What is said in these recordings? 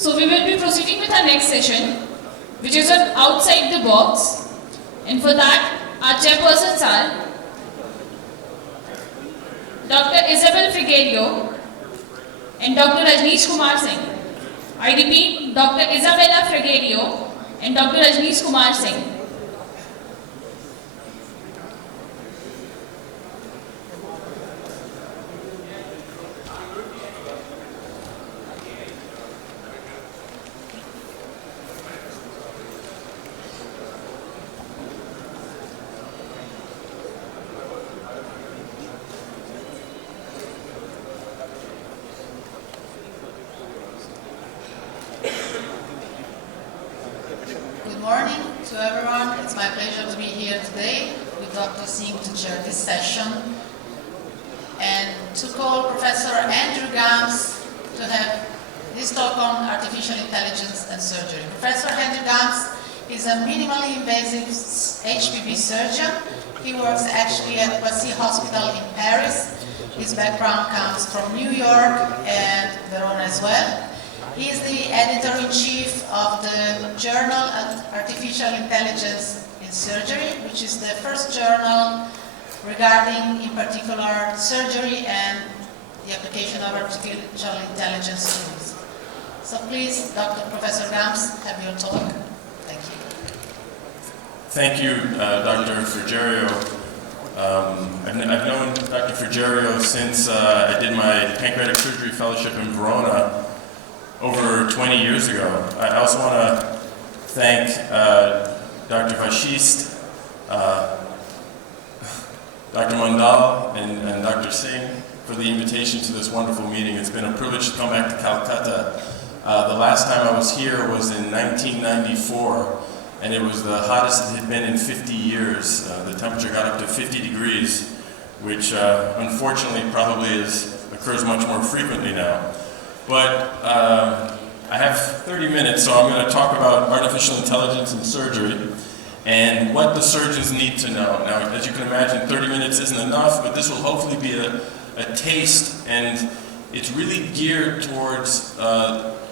So we will be proceeding with our next session, which is on outside the box. And for that, our chairpersons are Dr. Isabella Frigerio and Dr. Rajneesh Singh. I repeat, Dr. Isabella Frigerio and Dr. Rajneesh Singh. Good morning to everyone. It's my pleasure to be here today with Dr. Singh to chair this session and to call Professor Andrew Gumbs to have this talk on artificial intelligence and surgery. Professor Andrew Gumbs is a minimally invasive HPV surgeon. He works actually at Poissy Hospital in Paris. His background comes from New York and Verona as well. He is the editor-in-chief of the Journal of Artificial Intelligence in Surgery, which is the first journal regarding, in particular, surgery and the application of artificial intelligence tools. So please, Professor Gumbs, have your talk. Thank you. Thank you, Dr. Frigerio. I've known Dr. Frigerio since I did my pancreatic surgery fellowship in Verona over 20 years ago. I also want to thank Dr. Vashist, Dr. Mandal, and Dr. Singh for the invitation to this wonderful meeting. It's been a privilege to come back to Calcutta. The last time I was here was in 1994, and it was the hottest it had been in 50 years. The temperature got up to 50 degrees, which unfortunately probably occurs much more frequently now. But I have 30 minutes, so I'm going to talk about artificial intelligence in surgery and what the surgeons need to know. Now, as you can imagine, 30 minutes isn't enough, but this will hopefully be a taste, and it's really geared towards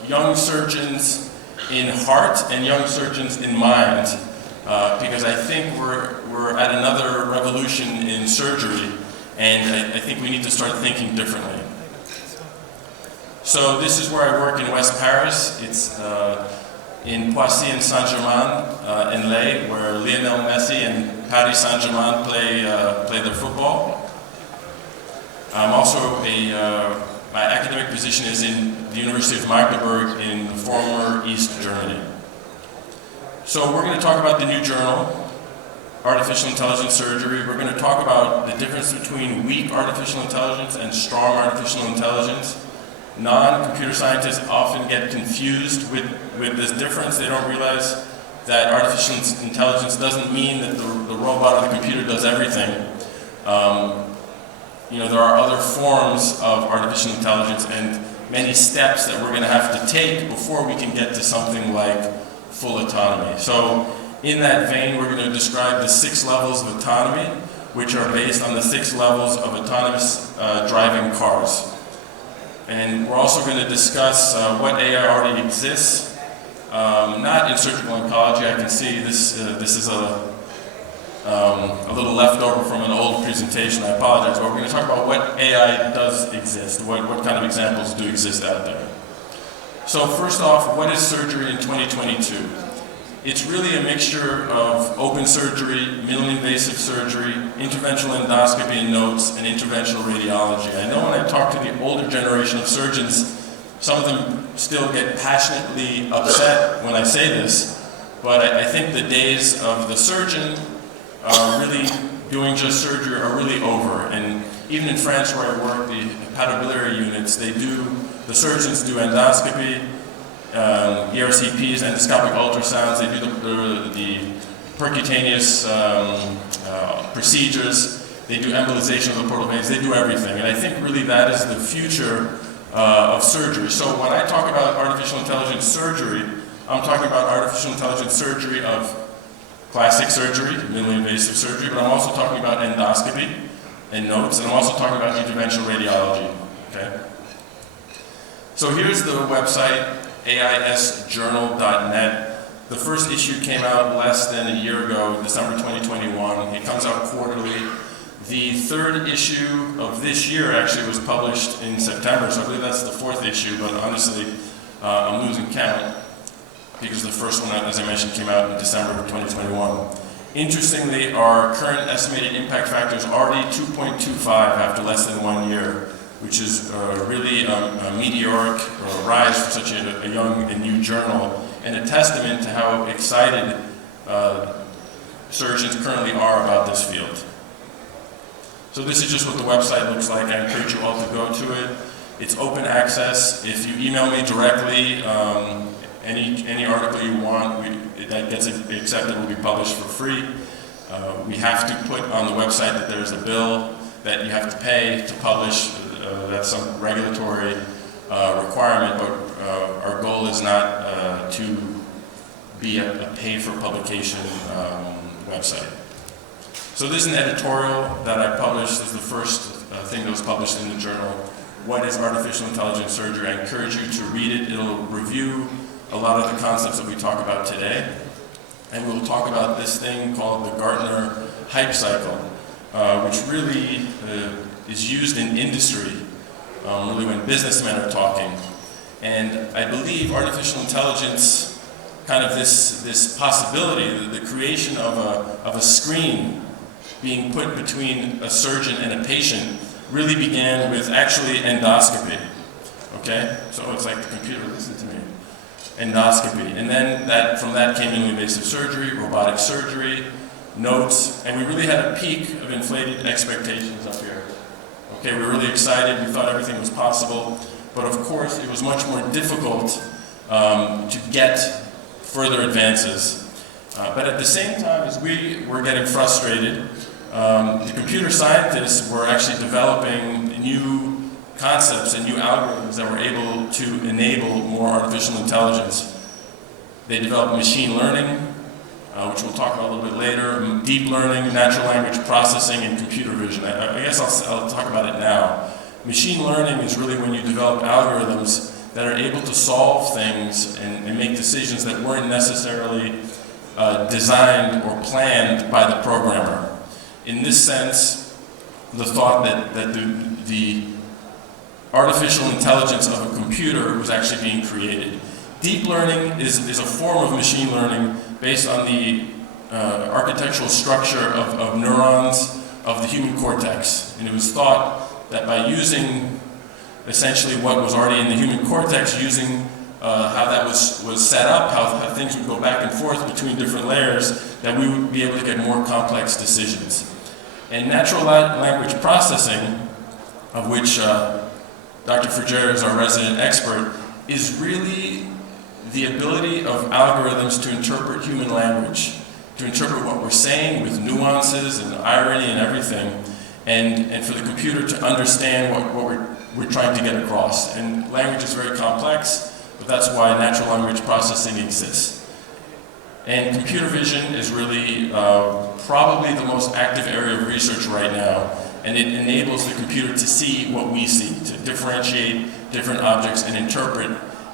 young surgeons in heart and young surgeons in mind, because I think we're at another revolution in surgery, and I think we need to start thinking differently. So this is where I work in West Paris. It's in Poissy and Saint-Germain-en-Laye, where Lionel Messi and Paris Saint-Germain play their football. I'm also my academic position is in the University of Magdeburg in former East Germany. So we're going to talk about the new journal, Artificial Intelligence Surgery. We're going to talk about the difference between weak artificial intelligence and strong artificial intelligence. Non-computer scientists often get confused with this difference. They don't realize that artificial intelligence doesn't mean that the robot or the computer does everything. There are other forms of artificial intelligence and many steps that we're going to have to take before we can get to something like full autonomy. So in that vein, we're going to describe the 6 levels of autonomy, which are based on the 6 levels of autonomous driving cars. And we're also going to discuss what AI already exists, not in surgical oncology. I can see this is a little leftover from an old presentation. I apologize, but we're going to talk about what AI does exist, what kind of examples do exist out there. So first off, what is surgery in 2022? It's really a mixture of open surgery, minimally invasive surgery, interventional endoscopy and notes, and interventional radiology. I know when I talk to the older generation of surgeons, some of them still get passionately upset when I say this, but I think the days of the surgeon really doing just surgery are really over. And even in France where I work, the hepatobiliary units, the surgeons do endoscopy, ERCPs, endoscopic ultrasounds, they do the percutaneous procedures, they do embolization of the portal veins, they do everything. And I think really that is the future of surgery. So when I talk about artificial intelligence surgery, I'm talking about artificial intelligence surgery of classic surgery, minimally invasive surgery, but I'm also talking about endoscopy and notes, and I'm also talking about interventional radiology. Okay? So here's the website, AISGournal.net. The first issue came out less than a year ago, December 2021. It comes out quarterly. The third issue of this year actually was published in September, so I believe that's the fourth issue, but honestly, I'm losing count because the first one, as I mentioned, came out in December of 2021. Interestingly, our current estimated impact factor is already 2.25 after less than 1 year, which is really a meteoric rise for such a young and new journal, and a testament to how excited surgeons currently are about this field. So this is just what the website looks like. I encourage you all to go to it. It's open access. If you email me directly, any article you want that gets accepted will be published for free. We have to put on the website that there's a bill that you have to pay to publish. That's some regulatory requirement, but our goal is not to be a pay-for-publication website. So this is an editorial that I published. This is the first thing that was published in the journal. What is artificial intelligence surgery? I encourage you to read it. It'll review a lot of the concepts that we talk about today. And we'll talk about this thing called the Gartner hype cycle, which really is used in industry, really when businessmen are talking. And I believe artificial intelligence, kind of this possibility, the creation of a screen being put between a surgeon and a patient, really began with actually endoscopy. Okay? So it's like the computer, listen to me. Endoscopy. And then from that came minimally invasive surgery, robotic surgery, notes, and we really had a peak of inflated expectations up here. Okay, we were really excited, we thought everything was possible, but of course it was much more difficult to get further advances. But at the same time as we were getting frustrated, the computer scientists were actually developing new concepts and new algorithms that were able to enable more artificial intelligence. They developed machine learning, which we'll talk about a little bit later, deep learning, natural language processing, and computer vision. I guess I'll talk about it now. Machine learning is really when you develop algorithms that are able to solve things and make decisions that weren't necessarily designed or planned by the programmer. In this sense, the thought that the artificial intelligence of a computer was actually being created. Deep learning is a form of machine learning based on the architectural structure of neurons of the human cortex. And it was thought that by using essentially what was already in the human cortex, using how that was set up, how things would go back and forth between different layers, that we would be able to get more complex decisions. And natural language processing, of which Dr. Frigerio is our resident expert, is really the ability of algorithms to interpret human language, to interpret what we're saying with nuances and irony and everything, and for the computer to understand what we're trying to get across. And language is very complex, but that's why natural language processing exists. And computer vision is really probably the most active area of research right now, and it enables the computer to see what we see, to differentiate different objects and interpret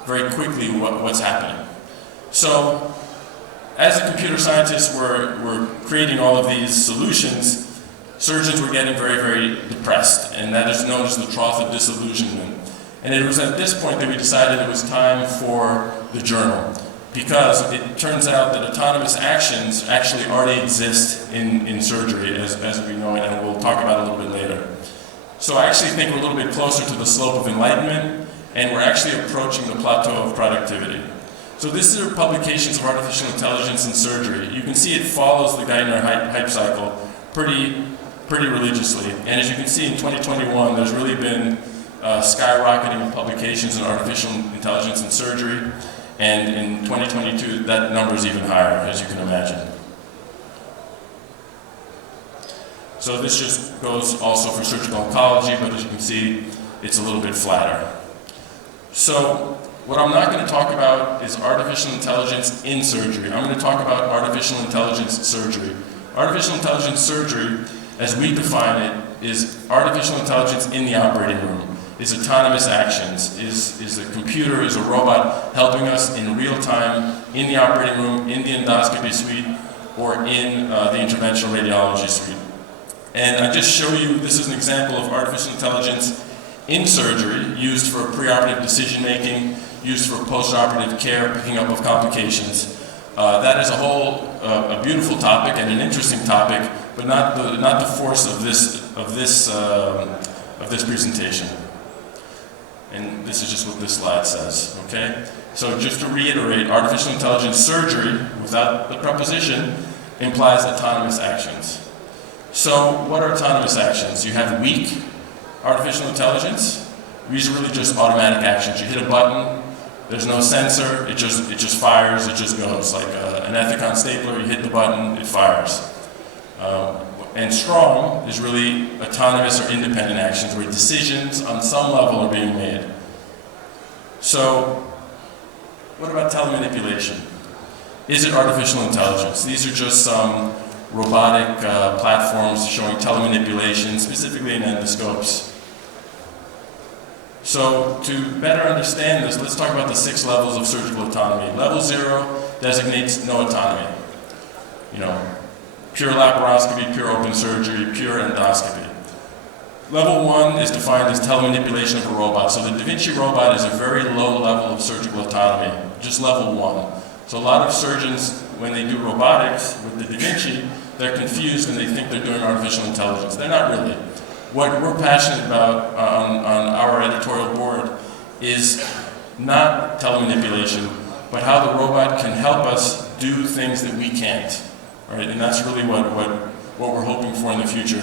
very quickly what's happening. So, as the computer scientists were creating all of these solutions, surgeons were getting very, very depressed, and that is known as the trough of disillusionment. And it was at this point that we decided it was time for the journal, because it turns out that autonomous actions actually already exist in surgery as we know it, and we'll talk about it a little bit later. So I actually think we're a little bit closer to the slope of enlightenment, and we're actually approaching the plateau of productivity. So this is publications of artificial intelligence in surgery. You can see it follows the Gartner hype cycle pretty religiously. And as you can see in 2021, there's really been skyrocketing of publications in artificial intelligence in surgery. And in 2022, that number is even higher, as you can imagine. So this just goes also for surgical oncology, but as you can see, it's a little bit flatter. So what I'm not going to talk about is artificial intelligence in surgery. I'm going to talk about artificial intelligence surgery. Artificial intelligence surgery, as we define it, is artificial intelligence in the operating room. is autonomous actions, is a computer, is a robot helping us in real time in the operating room, in the endoscopy suite, or in the interventional radiology suite. And I just show you, this is an example of artificial intelligence in surgery, used for preoperative decision making, used for postoperative care, picking up of complications. That is a beautiful topic and an interesting topic, but not the force of this presentation. And this is just what this slide says, okay? So just to reiterate, artificial intelligence surgery, without the preposition, implies autonomous actions. So what are autonomous actions? You have weak artificial intelligence. These are really just automatic actions. You hit a button, there's no sensor, it just fires, it just goes. Like an IASGCON stapler, you hit the button, it fires. And strong is really autonomous or independent actions where decisions on some level are being made. So, what about telemanipulation? Is it artificial intelligence? These are just some robotic platforms showing telemanipulation, specifically in endoscopes. So, to better understand this, let's talk about the 6 levels of surgical autonomy. Level 0 designates no autonomy. You know, pure laparoscopy, pure open surgery, pure endoscopy. Level 1 is defined as telemanipulation of a robot. So the Da Vinci robot is a very low level of surgical autonomy, just level 1. So a lot of surgeons, when they do robotics with the Da Vinci, they're confused and they think they're doing artificial intelligence. They're not really. What we're passionate about on our editorial board is not telemanipulation, but how the robot can help us do things that we can't. Right? And that's really what we're hoping for in the future,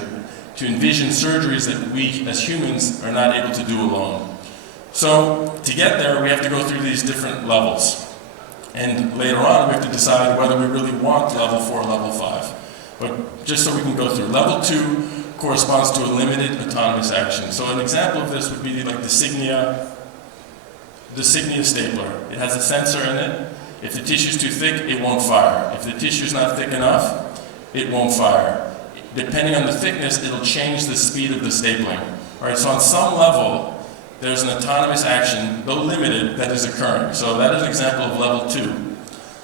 to envision surgeries that we as humans are not able to do alone. So to get there, we have to go through these different levels. And later on, we have to decide whether we really want level 4 or level 5. But just so we can go through, level 2 corresponds to a limited autonomous action. So an example of this would be like the Singh stapler. It has a sensor in it. If the tissue is too thick, it won't fire. If the tissue is not thick enough, it won't fire. Depending on the thickness, it'll change the speed of the stapling. All right, so on some level, there's an autonomous action, though limited, that is occurring. So that is an example of level 2.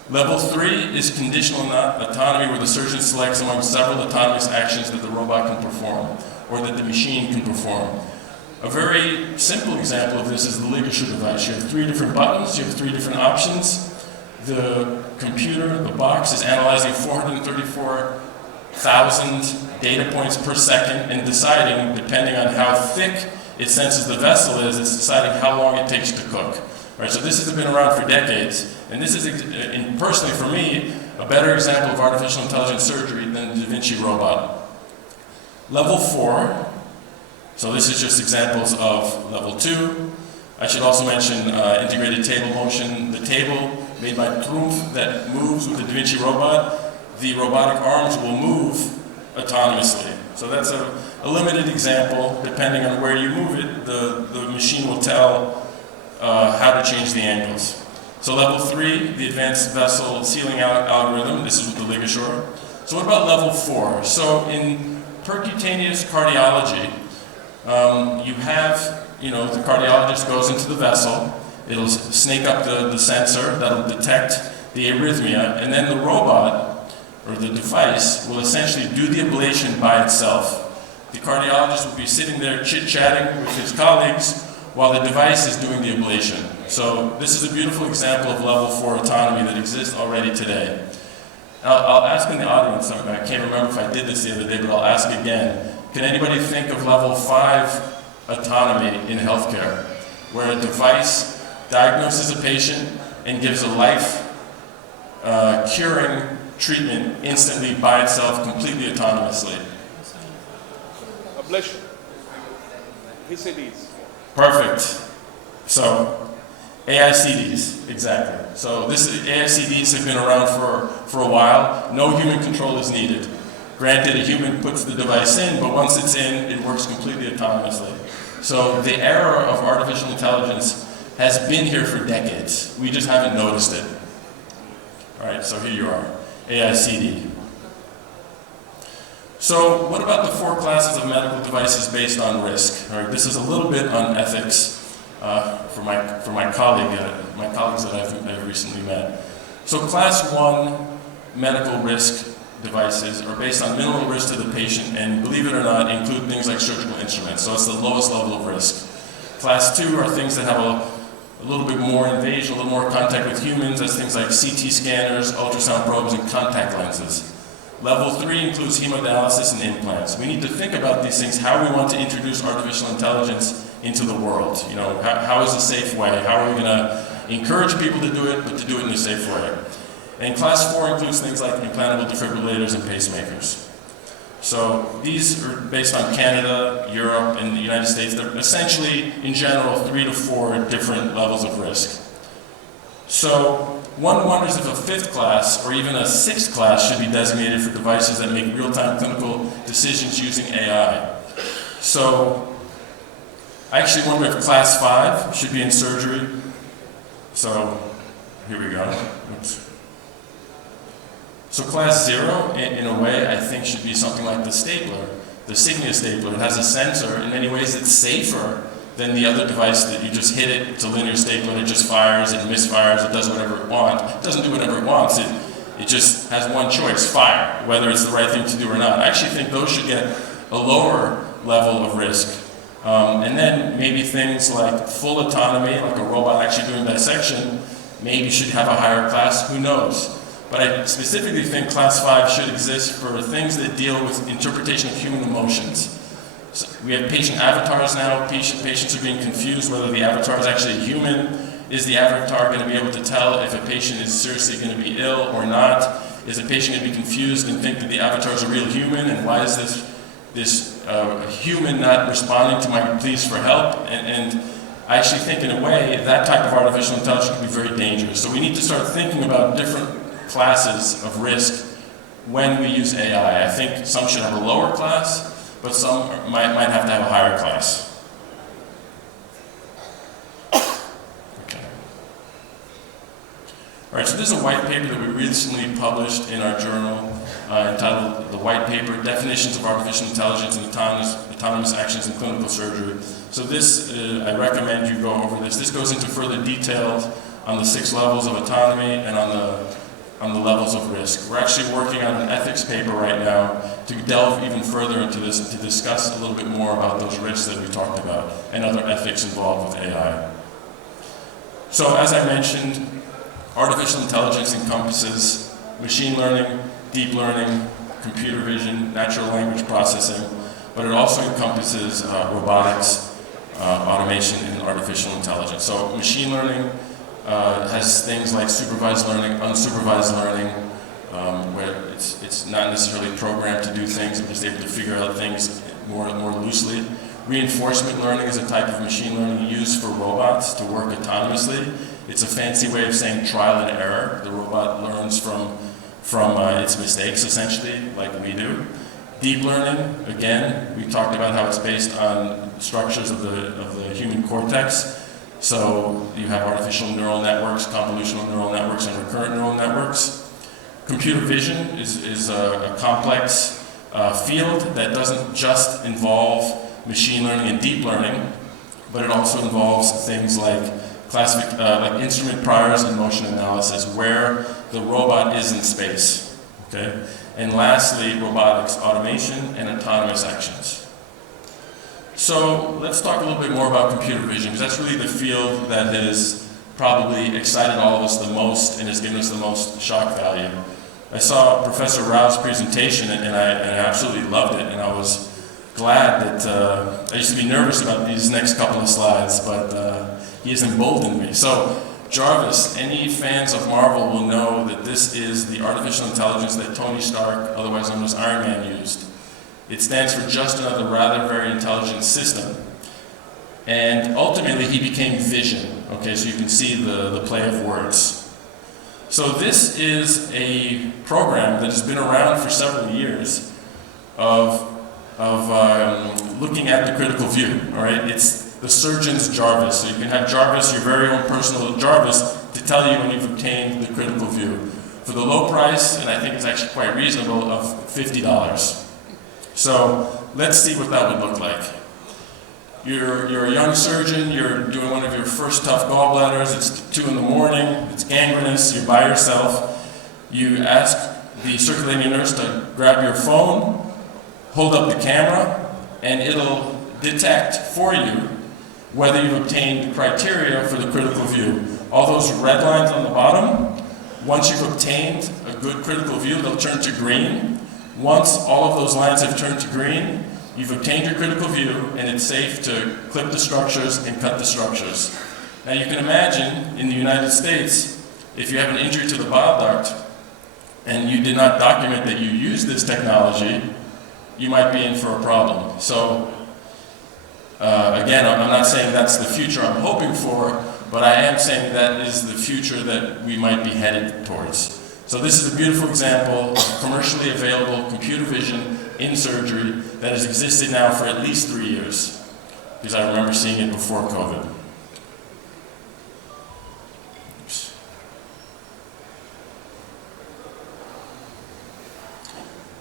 Level 3 is conditional autonomy, where the surgeon selects among several autonomous actions that the robot can perform, or that the machine can perform. A very simple example of this is the ligature device. You have 3 different buttons, you have 3 different options. The computer, the box, is analyzing 434,000 data points per second and deciding, depending on how thick it senses the vessel is, it's deciding how long it takes to cook. Right, so this has been around for decades, and this is, personally for me, a better example of artificial intelligence surgery than the Da Vinci robot. Level 4, so this is just examples of level 2. I should also mention integrated table motion. The table made by Trumpf that moves with the Da Vinci robot, the robotic arms will move autonomously. So that's a limited example. Depending on where you move it, the machine will tell how to change the angles. So level 3, the advanced vessel sealing algorithm. This is with the ligature. So what about level 4? So in percutaneous cardiology, you have, the cardiologist goes into the vessel, it'll snake up the sensor that'll detect the arrhythmia, and then the robot, or the device, will essentially do the ablation by itself. The cardiologist will be sitting there chit-chatting with his colleagues while the device is doing the ablation. So this is a beautiful example of level 4 autonomy that exists already today. I'll ask in the audience, I can't remember if I did this the other day, but I'll ask again. Can anybody think of level 5 autonomy in healthcare, where a device diagnoses a patient and gives a life-curing treatment instantly by itself, completely autonomously? Ablation. VCDs. Perfect. So, AICDs, exactly. So AICDs have been around for a while. No human control is needed. Granted, a human puts the device in, but once it's in, it works completely autonomously. So the era of artificial intelligence has been here for decades. We just haven't noticed it. All right, so here you are, AICD. So what about the 4 classes of medical devices based on risk? All right, this is a little bit on ethics for my colleagues that I've recently met. So class 1 medical risk devices are based on minimal risk to the patient and, believe it or not, include things like surgical instruments. So it's the lowest level of risk. Class 2 are things that have a little bit more invasion, a little more contact with humans. That's things like CT scanners, ultrasound probes, and contact lenses. Level 3 includes hemodialysis and implants. We need to think about these things, how we want to introduce artificial intelligence into the world. You know, how is a safe way? How are we going to encourage people to do it, but to do it in a safe way? And class 4 includes things like implantable defibrillators and pacemakers. So these are based on Canada, Europe, and the United States. They're essentially, in general, 3 to 4 different levels of risk. So one wonders if a 5th class or even a 6th class should be designated for devices that make real-time clinical decisions using AI. So I actually wonder if class 5 should be in surgery. So here we go. Oops. So class 0, in a way, I think should be something like the stapler, the Singh stapler. It has a sensor. In many ways, it's safer than the other device that you just hit it. It's a linear stapler, and it just fires, it misfires, it does whatever it wants. It doesn't do whatever it wants. It just has one choice, fire, whether it's the right thing to do or not. I actually think those should get a lower level of risk. And then maybe things like full autonomy, like a robot actually doing dissection, maybe should have a higher class, who knows? But I specifically think class 5 should exist for things that deal with interpretation of human emotions. So we have patient avatars now. Patients are being confused whether the avatar is actually a human. Is the avatar going to be able to tell if a patient is seriously going to be ill or not? Is a patient going to be confused and think that the avatar is a real human? And why is this human not responding to my pleas for help? And I actually think, in a way, that type of artificial intelligence can be very dangerous. So we need to start thinking about different classes of risk when we use AI. I think some should have a lower class, but some might have to have a higher class. Okay. All right, so this is a white paper that we recently published in our journal entitled The White Paper, Definitions of Artificial Intelligence and Autonomous Actions in Clinical Surgery. So this, I recommend you go over this. This goes into further details on the 6 levels of autonomy and on the levels of risk. We're actually working on an ethics paper right now to delve even further into this, to discuss a little bit more about those risks that we talked about and other ethics involved with AI. So as I mentioned, artificial intelligence encompasses machine learning, deep learning, computer vision, natural language processing, but it also encompasses robotics, automation, and artificial intelligence. So machine learning has things like supervised learning, unsupervised learning, where it's not necessarily programmed to do things, but just able to figure out things more loosely. Reinforcement learning is a type of machine learning used for robots to work autonomously. It's a fancy way of saying trial and error. The robot learns from its mistakes, essentially, like we do. Deep learning, again, we talked about how it's based on structures of the human cortex. So you have artificial neural networks, convolutional neural networks, and recurrent neural networks. Computer vision is a complex field that doesn't just involve machine learning and deep learning, but it also involves things like like instrument priors and motion analysis, where the robot is in space. Okay? And lastly, robotics, automation, and autonomous actions. So let's talk a little bit more about computer vision, because that's really the field that has probably excited all of us the most and has given us the most shock value. I saw Professor Rao's presentation and I absolutely loved it, and I was glad that I used to be nervous about these next couple of slides, but he has emboldened me. So Jarvis, any fans of Marvel will know that this is the artificial intelligence that Tony Stark, otherwise known as Iron Man, used. It stands for just another rather very intelligent system. And ultimately he became Vision. Okay, so you can see the play of words. So this is a program that has been around for several years of looking at the critical view. All right, it's the surgeon's Jarvis. So you can have Jarvis, your very own personal Jarvis, to tell you when you've obtained the critical view for the low price, and I think it's actually quite reasonable, of $50. So let's see what that would look like. You're a young surgeon, you're doing one of your first tough gallbladders, it's 2 in the morning, it's gangrenous, you're by yourself. You ask the circulating nurse to grab your phone, hold up the camera, and it'll detect for you whether you've obtained the criteria for the critical view. All those red lines on the bottom, once you've obtained a good critical view, they'll turn to green. Once all of those lines have turned to green, you've obtained your critical view, and it's safe to clip the structures and cut the structures. Now you can imagine, in the United States, if you have an injury to the bile duct, and you did not document that you used this technology, you might be in for a problem. So, again, I'm not saying that's the future I'm hoping for, but I am saying that is the future that we might be headed towards. So this is a beautiful example of commercially available computer vision in surgery that has existed now for at least 3 years, because I remember seeing it before COVID. Oops.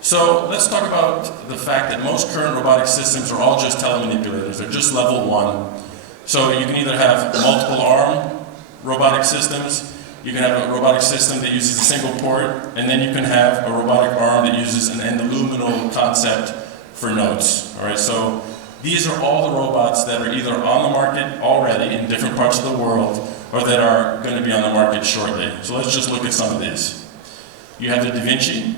So let's talk about the fact that most current robotic systems are all just telemanipulators. They're just level 1. So you can either have multiple arm robotic systems, you can have a robotic system that uses a single port, and then you can have a robotic arm that uses an endoluminal concept for notes. All right, so these are all the robots that are either on the market already in different parts of the world, or that are going to be on the market shortly. So let's just look at some of these. You have the Da Vinci,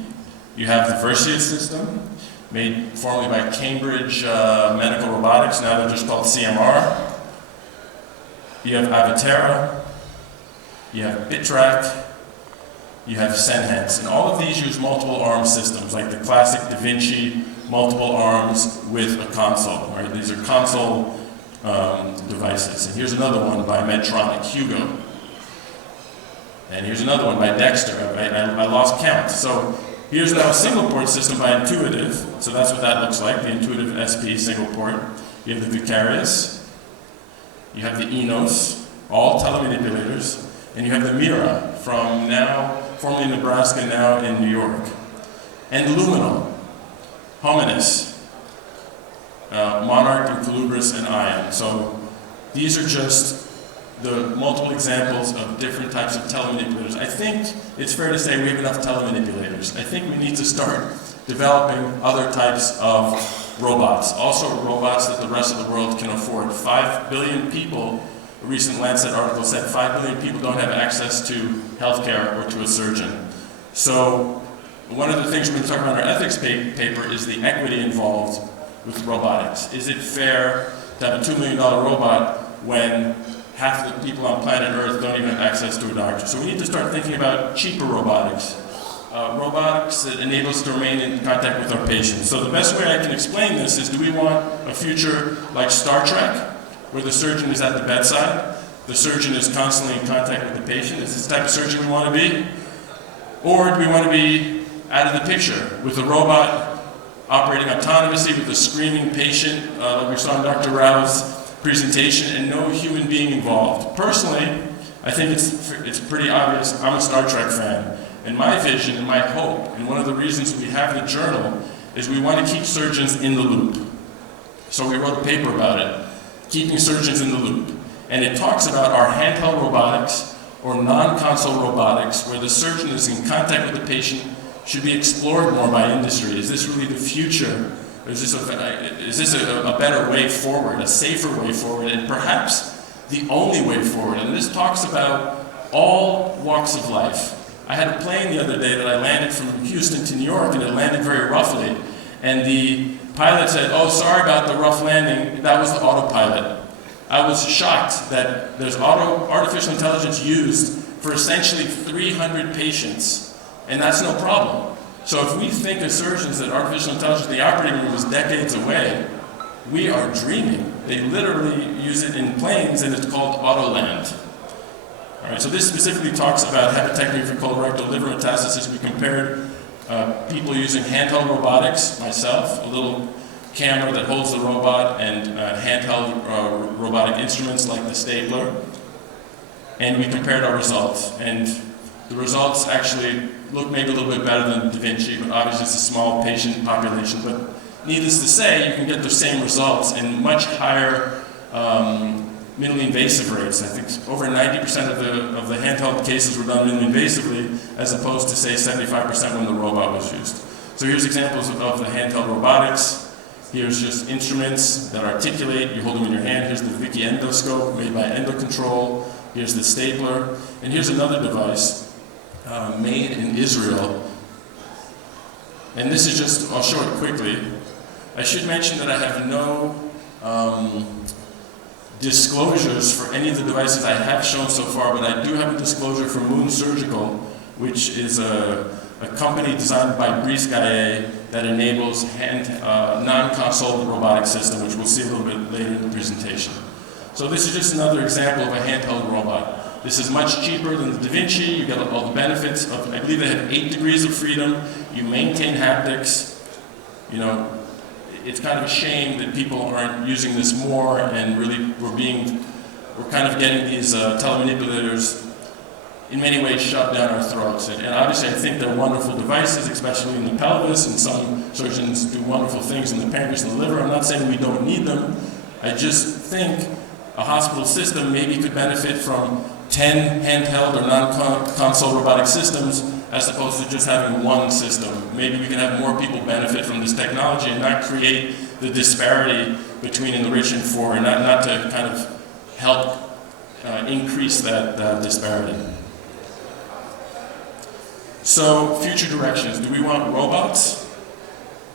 you have the Versio system, made formerly by Cambridge Medical Robotics, now they're just called CMR. You have Avatera, you have BitTrack, you have Senhance, and all of these use multiple arm systems, like the classic Da Vinci, multiple arms with a console. Right? These are console devices. And here's another one by Medtronic, Hugo. And here's another one by Dexter. I lost count. So here's now a single port system by Intuitive. So that's what that looks like, the Intuitive SP single port. You have the Vicarious. You have the Enos, all telemanipulators. And you have the Mira, from now, formerly in Nebraska, now in New York. And Luminal, Hominis, Monarch and Colubris and Ion. So these are just the multiple examples of different types of telemanipulators. I think it's fair to say we have enough telemanipulators. I think we need to start developing other types of robots, also robots that the rest of the world can afford. 5 billion people, a recent Lancet article said 5 billion people don't have access to healthcare or to a surgeon. So one of the things we're going to talk about in our ethics paper is the equity involved with robotics. Is it fair to have a $2 million robot when half the people on planet Earth don't even have access to a doctor? So we need to start thinking about cheaper robotics. Robotics that enable us to remain in contact with our patients. So the best way I can explain this is, do we want a future like Star Trek, where the surgeon is at the bedside, the surgeon is constantly in contact with the patient? Is this the type of surgeon we want to be? Or do we want to be out of the picture with a robot operating autonomously with a screaming patient, like we saw in Dr. Rao's presentation, and no human being involved? Personally, I think it's pretty obvious. I'm a Star Trek fan. And my vision and my hope, and one of the reasons we have the journal, is we want to keep surgeons in the loop. So we wrote a paper about it, keeping surgeons in the loop. And it talks about our handheld robotics or non-console robotics, where the surgeon is in contact with the patient, should be explored more by industry. Is this really the future? Or is this a better way forward, a safer way forward, and perhaps the only way forward? And this talks about all walks of life. I had a plane the other day that I landed from Houston to New York, and it landed very roughly. And the pilot said, "Oh, sorry about the rough landing. That was the autopilot." I was shocked that there's artificial intelligence used for essentially 300 patients, and that's no problem. So if we think as surgeons that artificial intelligence in the operating room is decades away, we are dreaming. They literally use it in planes, and it's called Autoland. All right, so this specifically talks about hepatectomy for colorectal liver metastasis. We compared people using handheld robotics, myself, a little camera that holds the robot, and handheld robotic instruments like the stapler, and we compared our results. And the results actually look maybe a little bit better than Da Vinci, but obviously it's a small patient population, but needless to say, you can get the same results in much higher minimally invasive rates. I think over 90% of the handheld cases were done minimally invasively, as opposed to, say, 75% when the robot was used. So here's examples of the handheld robotics. Here's just instruments that articulate. You hold them in your hand. Here's the Vicky endoscope made by Endocontrol. Here's the stapler. And here's another device made in Israel. And this is just, I'll show it quickly. I should mention that I have no disclosures for any of the devices I have shown so far, but I do have a disclosure for Moon Surgical, which is a company designed by Brice Gaillet that enables non-console robotic system, which we'll see a little bit later in the presentation. So this is just another example of a handheld robot. This is much cheaper than the Da Vinci. You get all the benefits of, I believe they have 8 degrees of freedom. You maintain haptics. You know, it's kind of a shame that people aren't using this more, and really we're kind of getting these telemanipulators in many ways shoved down our throats. And obviously I think they're wonderful devices, especially in the pelvis, and some surgeons do wonderful things in the pancreas and the liver. I'm not saying we don't need them. I just think a hospital system maybe could benefit from 10 handheld or non-console robotic systems as opposed to just having one system. Maybe we can have more people benefit from this technology and not create the disparity between in the rich and poor, and not to kind of help increase that disparity. So, future directions. Do we want robots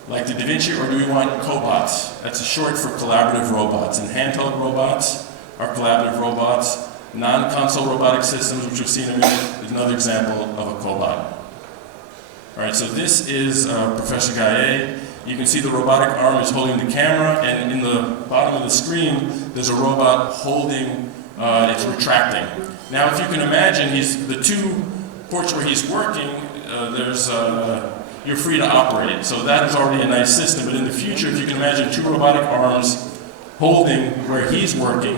like the Da Vinci, or do we want cobots? That's a short for collaborative robots. And handheld robots are collaborative robots. Non-console robotic systems, which we've seen in a minute, is another example of a cobot. All right, so this is Professor Gaillet. You can see the robotic arm is holding the camera, and in the bottom of the screen, there's a robot holding, it's retracting. Now, if you can imagine, the two ports where he's working, you're free to operate. So that is already a nice system, but in the future, if you can imagine 2 robotic arms holding where he's working,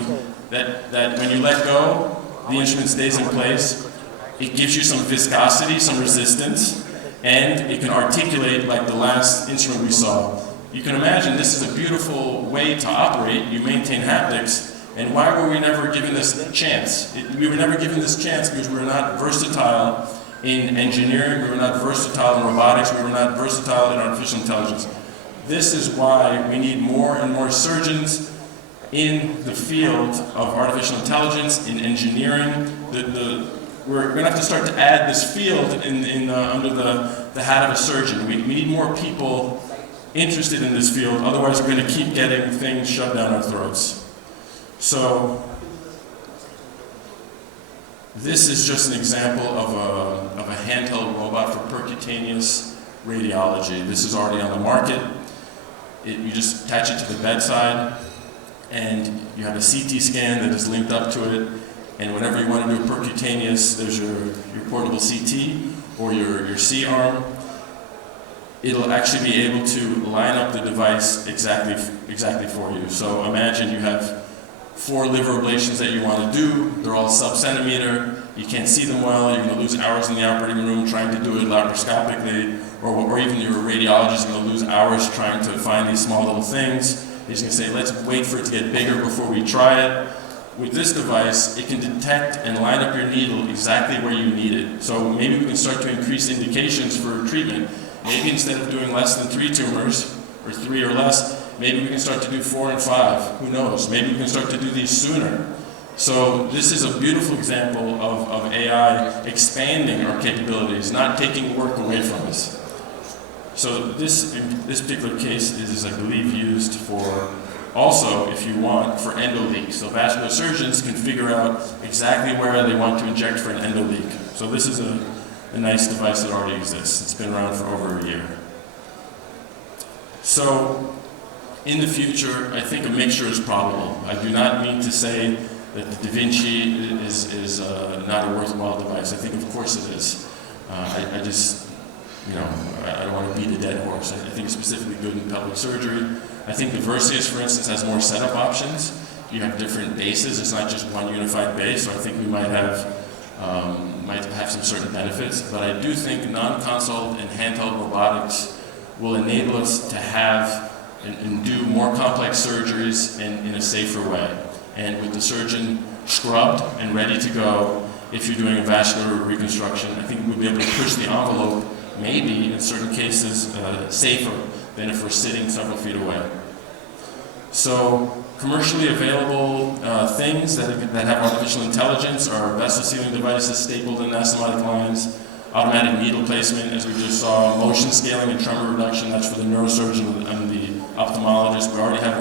that when you let go, the instrument stays in place. It gives you some viscosity, some resistance, and it can articulate like the last instrument we saw. You can imagine this is a beautiful way to operate. You maintain haptics, and why were we never given this chance? We were never given this chance because we were not versatile in engineering, we were not versatile in robotics, we were not versatile in artificial intelligence. This is why we need more and more surgeons in the field of artificial intelligence, in engineering. We're going to have to start to add this field under the hat of a surgeon. We need more people interested in this field, otherwise we're going to keep getting things shoved down our throats. So, this is just an example of a handheld robot for percutaneous radiology. This is already on the market. You just attach it to the bedside, and you have a CT scan that is linked up to it, and whenever you want to do a percutaneous, there's your portable CT or your C-arm. It'll actually be able to line up the device exactly for you. So imagine you have 4 liver ablations that you want to do. They're all sub-centimeter. You can't see them well. You're going to lose hours in the operating room trying to do it laparoscopically, or even your radiologist is going to lose hours trying to find these small little things. He's going to say, let's wait for it to get bigger before we try it. With this device, it can detect and line up your needle exactly where you need it. So maybe we can start to increase indications for treatment. Maybe instead of doing less than 3 tumors, or 3 or less, maybe we can start to do 4 and 5. Who knows? Maybe we can start to do these sooner. So this is a beautiful example of AI expanding our capabilities, not taking work away from us. So this particular case is, I believe, used for also, if you want, for endo leaks. So vascular surgeons can figure out exactly where they want to inject for an endo leak. So this is a nice device that already exists. It's been around for over a year. So in the future, I think a mixture is probable. I do not mean to say that the Da Vinci is not a worthwhile device. I think, of course, it is. I just, I don't want to beat a dead horse. I think it's specifically good in pelvic surgery. I think the Versius, for instance, has more setup options. You have different bases. It's not just one unified base. So I think we might have some certain benefits. But I do think non-console and handheld robotics will enable us to have and do more complex surgeries in a safer way. And with the surgeon scrubbed and ready to go, if you're doing a vascular reconstruction, I think we'll be able to push the envelope, maybe in certain cases, safer than if we're sitting several feet away. So commercially available things that have artificial intelligence are vessel sealing devices, stapled anastomotic lines, automatic needle placement, as we just saw, motion scaling and tremor reduction, that's for the neurosurgeon and the ophthalmologist. We already have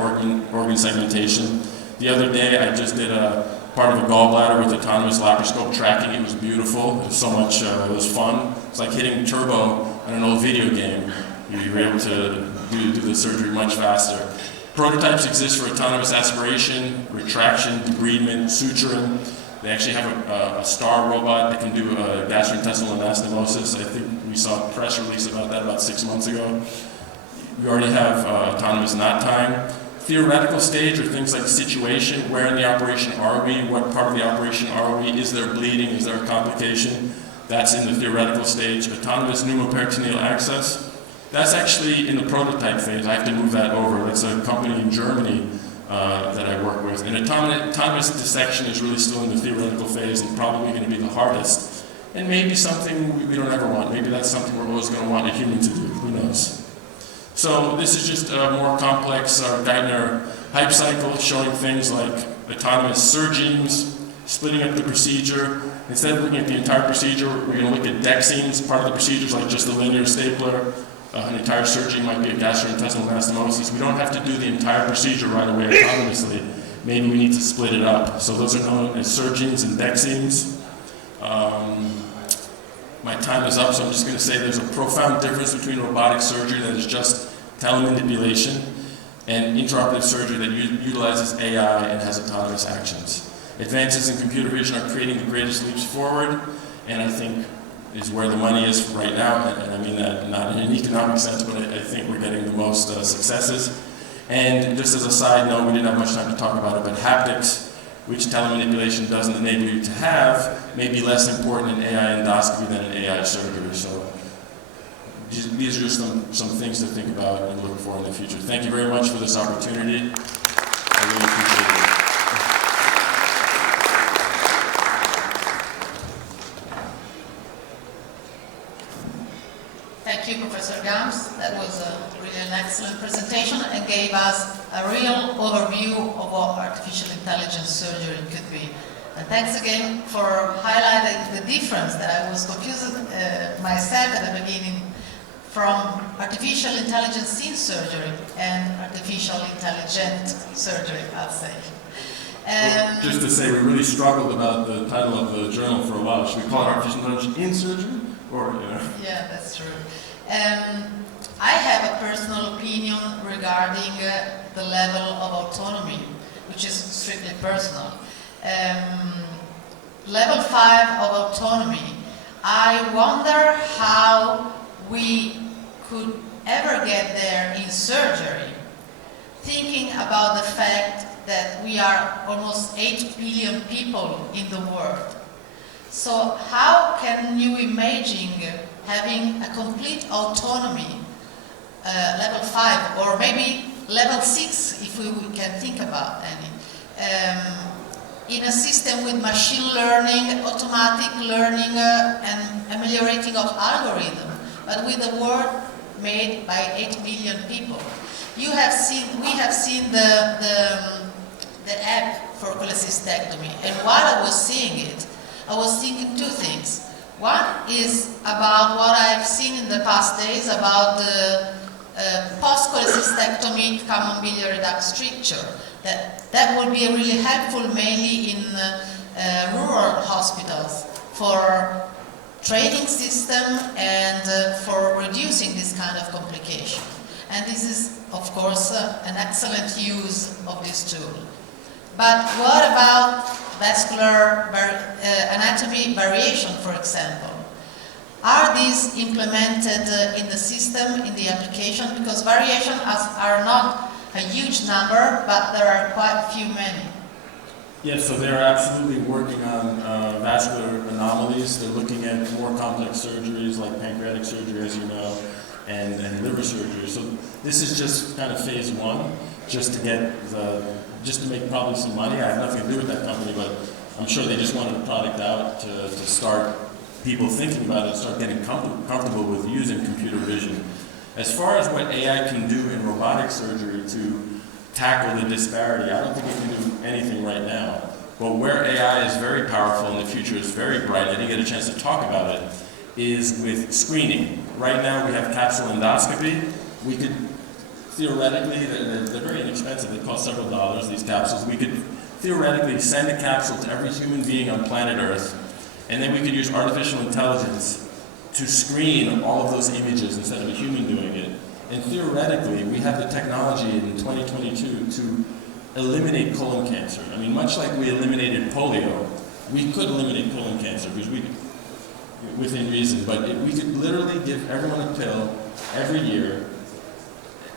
organ segmentation. The other day I just did a part of a gallbladder with autonomous laparoscope tracking. It was beautiful. It was so much, it was fun. It's like hitting turbo on an old video game. You were able to do the surgery much faster. Prototypes exist for autonomous aspiration, retraction, debridement, suturing. They actually have a STAR robot that can do gastrointestinal anastomosis. I think we saw a press release about that about 6 months ago. We already have autonomous knot tying. Theoretical stage are things like situation, where in the operation are we, what part of the operation are we, is there bleeding, is there a complication? That's in the theoretical stage. Autonomous pneumoperitoneal access, that's actually in the prototype phase. I have to move that over. That's a company in Germany that I work with. And autonomous dissection is really still in the theoretical phase and probably going to be the hardest. And maybe something we don't ever want. Maybe that's something we're always going to want a human to do. Who knows? So this is just a more complex Geithner hype cycle showing things like autonomous surgeons, splitting up the procedure. Instead of looking at the entire procedure, we're going to look at deck seams. Part of the procedure is like just a linear stapler. An entire surgery might be a gastrointestinal anastomosis. We don't have to do the entire procedure right away autonomously. Maybe we need to split it up. So those are known as surgeons and deck seams. My time is up, so I'm just going to say there's a profound difference between robotic surgery that is just telemanipulation and intraoperative surgery that utilizes AI and has autonomous actions. Advances in computer vision are creating the greatest leaps forward, and I think is where the money is right now, and I mean that not in an economic sense, but I think we're getting the most successes. And just as a side note, we didn't have much time to talk about it, but haptics, which telemanipulation doesn't enable you to have, may be less important in AI endoscopy than in AI surgery. So these are just some things to think about and look for in the future. Thank you very much for this opportunity. I really appreciate it. Thank you, Professor Gumbs. That was really an excellent presentation and gave us a real overview of what artificial intelligence surgery could be. And thanks again for highlighting the difference that I was confused myself at the beginning from artificial intelligence in surgery and artificial intelligent surgery, I'll say. Well, just to say, we really struggled about the title of the journal for a while. Should we call it artificial intelligence in surgery? Or, you know? Yeah, that's true. I have a personal opinion regarding the level of autonomy, which is strictly personal. Level 5 of autonomy, I wonder how we could ever get there in surgery, thinking about the fact that we are almost 8 billion people in the world. So how can you imagine having a complete autonomy, level 5, or maybe level 6, if we can think about any, in a system with machine learning, automatic learning, and ameliorating of algorithm, but with a world made by 8 billion people. We have seen the app for cholecystectomy, and while I was seeing it, I was thinking two things. One is about what I've seen in the past days about the post-cholecystectomy common biliary duct stricture. That would be really helpful mainly in rural hospitals for training system and for reducing this kind of complication. And this is, of course, an excellent use of this tool. But what about vascular anatomy variation, for example? Are these implemented in the system, in the application? Because variations are not a huge number, but there are quite few many. Yes, so they're absolutely working on vascular anomalies. They're looking at more complex surgeries like pancreatic surgery, as you know. and liver surgery. So this is just kind of phase one, just to make probably some money. I have nothing to do with that company, but I'm sure they just wanted a product out to start people thinking about it and start getting comfortable with using computer vision. As far as what AI can do in robotic surgery to tackle the disparity, I don't think it can do anything right now. But where AI is very powerful in the future, is very bright, I didn't get a chance to talk about it, is with screening. Right now we have capsule endoscopy. We could theoretically, they're very inexpensive, they cost several dollars, these capsules. We could theoretically send a capsule to every human being on planet Earth, and then we could use artificial intelligence to screen all of those images instead of a human doing it. And theoretically, we have the technology in 2022 to eliminate colon cancer. I mean, much like we eliminated polio, we could eliminate colon cancer because within reason, but we could literally give everyone a pill every year.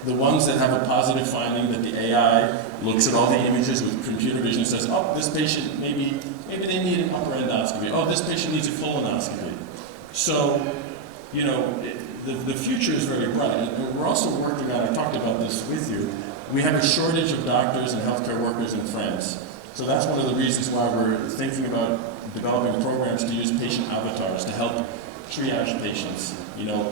The ones that have a positive finding that the AI looks at all the images with computer vision and says, oh, this patient, maybe they need an upper endoscopy. Oh, this patient needs a colonoscopy. So, you know, the future is very bright. And we're also working on, I talked about this with you, we have a shortage of doctors and healthcare workers in France. So that's one of the reasons why we're thinking about developing programs to use patient avatars to help triage patients, you know,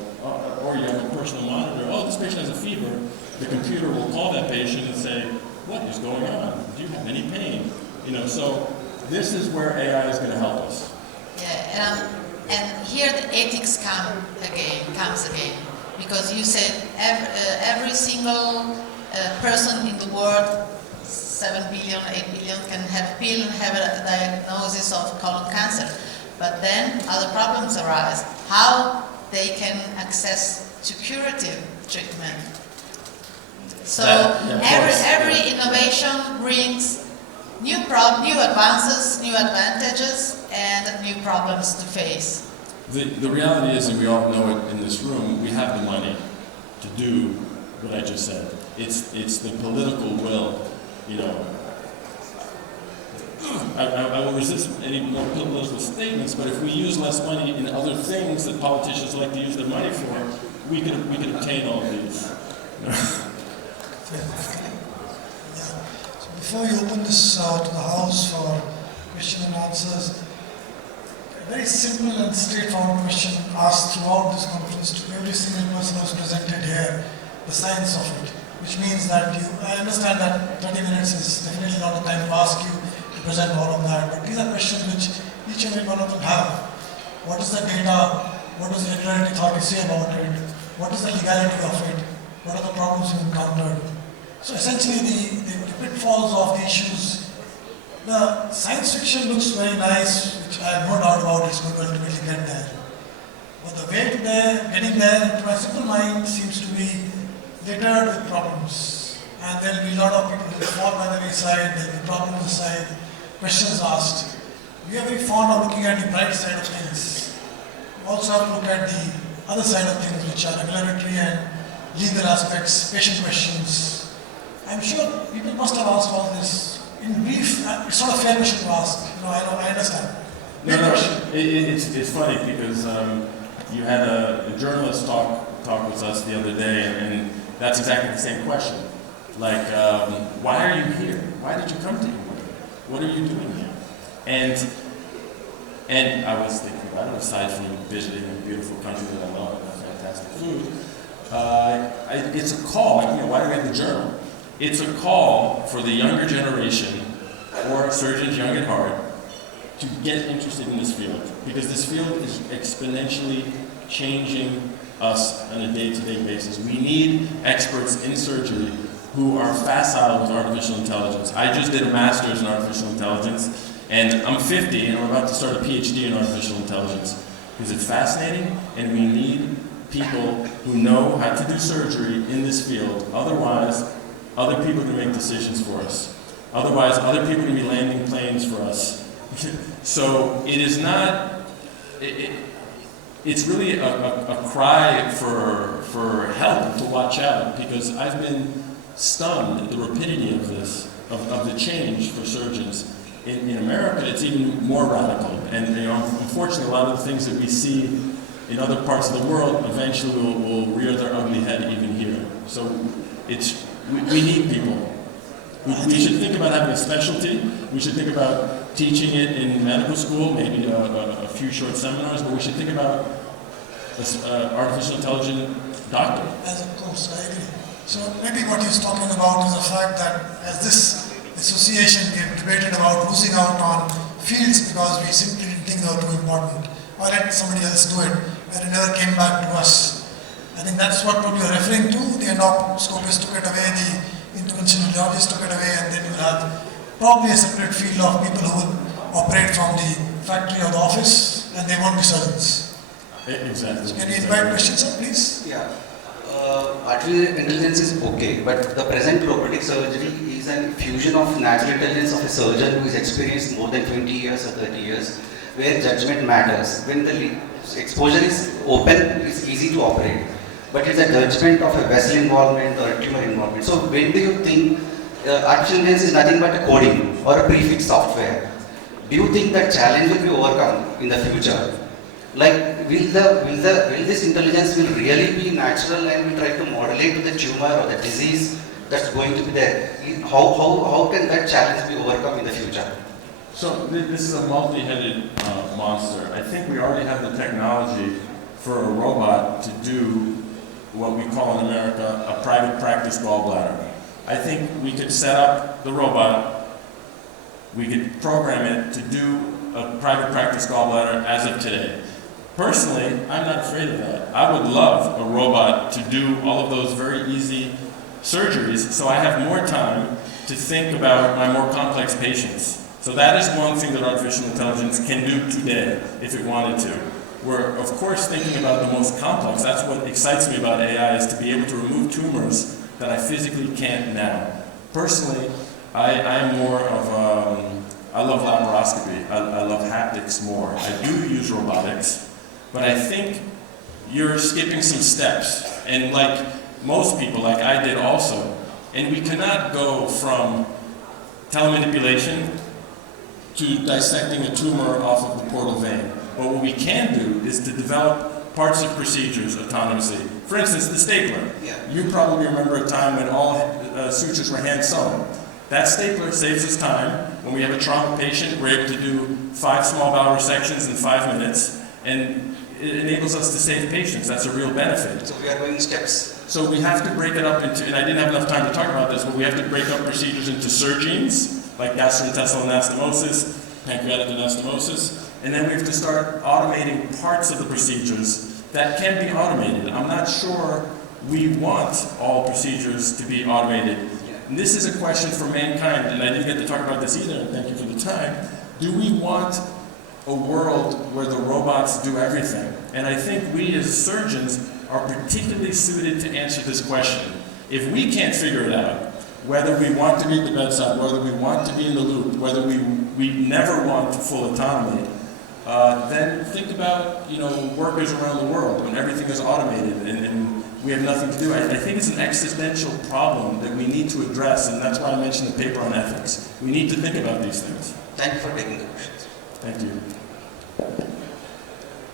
or you have a personal monitor. Oh, this patient has a fever. The computer will call that patient and say, what is going on? Do you have any pain? You know, so this is where AI is going to help us. Yeah, and here the ethics comes again, because you said every single person in the world, 7 billion, 8 billion, can have a pill and have a diagnosis of colon cancer. But then other problems arise. How they can access to curative treatment. So every innovation brings new advances, new advantages, and new problems to face. The reality is, and we all know it in this room, we have the money to do what I just said. It's the political will, you know. I will resist any more political statements, but if we use less money in other things that politicians like to use their money for, we could obtain all of these. So before you open this to the House for question and answers, a very simple and straightforward question asked throughout this conference to every single person who's presented here, the science of it, which means that I understand that 30 minutes is definitely not the time to ask you to present all of that, but these are questions which each and every one of them have. What is the data? What does the regulatory authority say about it? What is the legality of it? What are the problems you encountered? So essentially the pitfalls of the issues. The science fiction looks very nice, which I have no doubt about it's going to ultimately get there. But the way to there, getting there, to my simple mind, seems to be littered with problems. And there will be a lot of people who will fall by the wayside, there will be problems aside, questions asked. We are very fond of looking at the bright side of things. We also have to look at the other side of things, which are regulatory and legal aspects, patient questions. I'm sure people must have asked all this. In brief, it's not a fair question to ask. I understand. No, it's funny because you had a journalist talk with us the other day, and that's exactly the same question. Like, why are you here? Why did you come to England? What are you doing here? And I was thinking about it, aside from visiting a beautiful country that I love and fantastic food, it's a call. Like, why do we have the journal? It's a call for the younger generation, or surgeons young at heart, to get interested in this field, because this field is exponentially changing us on a day-to-day basis. We need experts in surgery who are facile with artificial intelligence. I just did a master's in artificial intelligence, and I'm 50 and I'm about to start a PhD in artificial intelligence, because it's fascinating and we need people who know how to do surgery in this field. Otherwise, other people can make decisions for us. Otherwise, other people can be landing planes for us. So it is not, it's really a cry for help to watch out, because I've been stunned at the rapidity of this, of the change for surgeons. In America, it's even more radical. And unfortunately, a lot of the things that we see in other parts of the world eventually will rear their ugly head even here. So we need people. We should think about having a specialty. We should think about teaching it in medical school, maybe a few short seminars, but we should think about artificial intelligence doctor. As a course, I agree. So maybe what he's talking about is the fact that as this association we have debated about losing out on fields because we simply didn't think they were too important. Why let somebody else do it? And it never came back to us. I think that's what you're referring to. The endoscopists took it away, the interventional radiologists took it away, and then you'll have probably a separate field of people who will operate from the factory or the office, and they won't be surgeons. Exactly. So can you invite questions, sir, please? Yeah. Artificial intelligence is okay, but the present robotic surgery is a fusion of natural intelligence of a surgeon who is experienced more than 20 years or 30 years, where judgment matters. When the exposure is open, it's easy to operate, but it's a judgment of a vessel involvement or a tumor involvement. So when do you think artificial intelligence is nothing but a coding or a prefix software? Do you think that challenge will be overcome in the future? Like, will this intelligence will really be natural and will try to modulate the tumor or the disease that's going to be there? How can that challenge be overcome in the future? So this is a multi-headed monster. I think we already have the technology for a robot to do what we call in America a private practice gallbladder. I think we could set up the robot, we could program it to do a private practice gallbladder as of today. Personally, I'm not afraid of that. I would love a robot to do all of those very easy surgeries so I have more time to think about my more complex patients. So that is one thing that artificial intelligence can do today if it wanted to. We're, of course, thinking about the most complex. That's what excites me about AI, is to be able to remove tumors that I physically can't now. Personally, I am more of, I love laparoscopy. I love haptics more. I do use robotics. But I think you're skipping some steps. And like most people, like I did also, and we cannot go from telemanipulation to dissecting a tumor off of the portal vein. But what we can do is to develop parts of procedures autonomously. For instance, the stapler. Yeah. You probably remember a time when all sutures were hand sewn. That stapler saves us time. When we have a trauma patient, we're able to do 5 small bowel resections in 5 minutes, and it enables us to save patients. That's a real benefit. So we are going steps. So we have to break it up into, and I didn't have enough time to talk about this, but we have to break up procedures into surgeons, like gastrointestinal anastomosis, pancreatic anastomosis, and then we have to start automating parts of the procedures that can be automated. I'm not sure we want all procedures to be automated. And this is a question for mankind, and I didn't get to talk about this either, and thank you for the time. Do we want a world where the robots do everything? And I think we as surgeons are particularly suited to answer this question. If we can't figure it out, whether we want to be at the bedside, whether we want to be in the loop, whether we never want full autonomy, then think about workers around the world when everything is automated and we have nothing to do. I think it's an existential problem that we need to address, and that's why I mentioned the paper on ethics. We need to think about these things. Thank you for taking the questions. Thank you.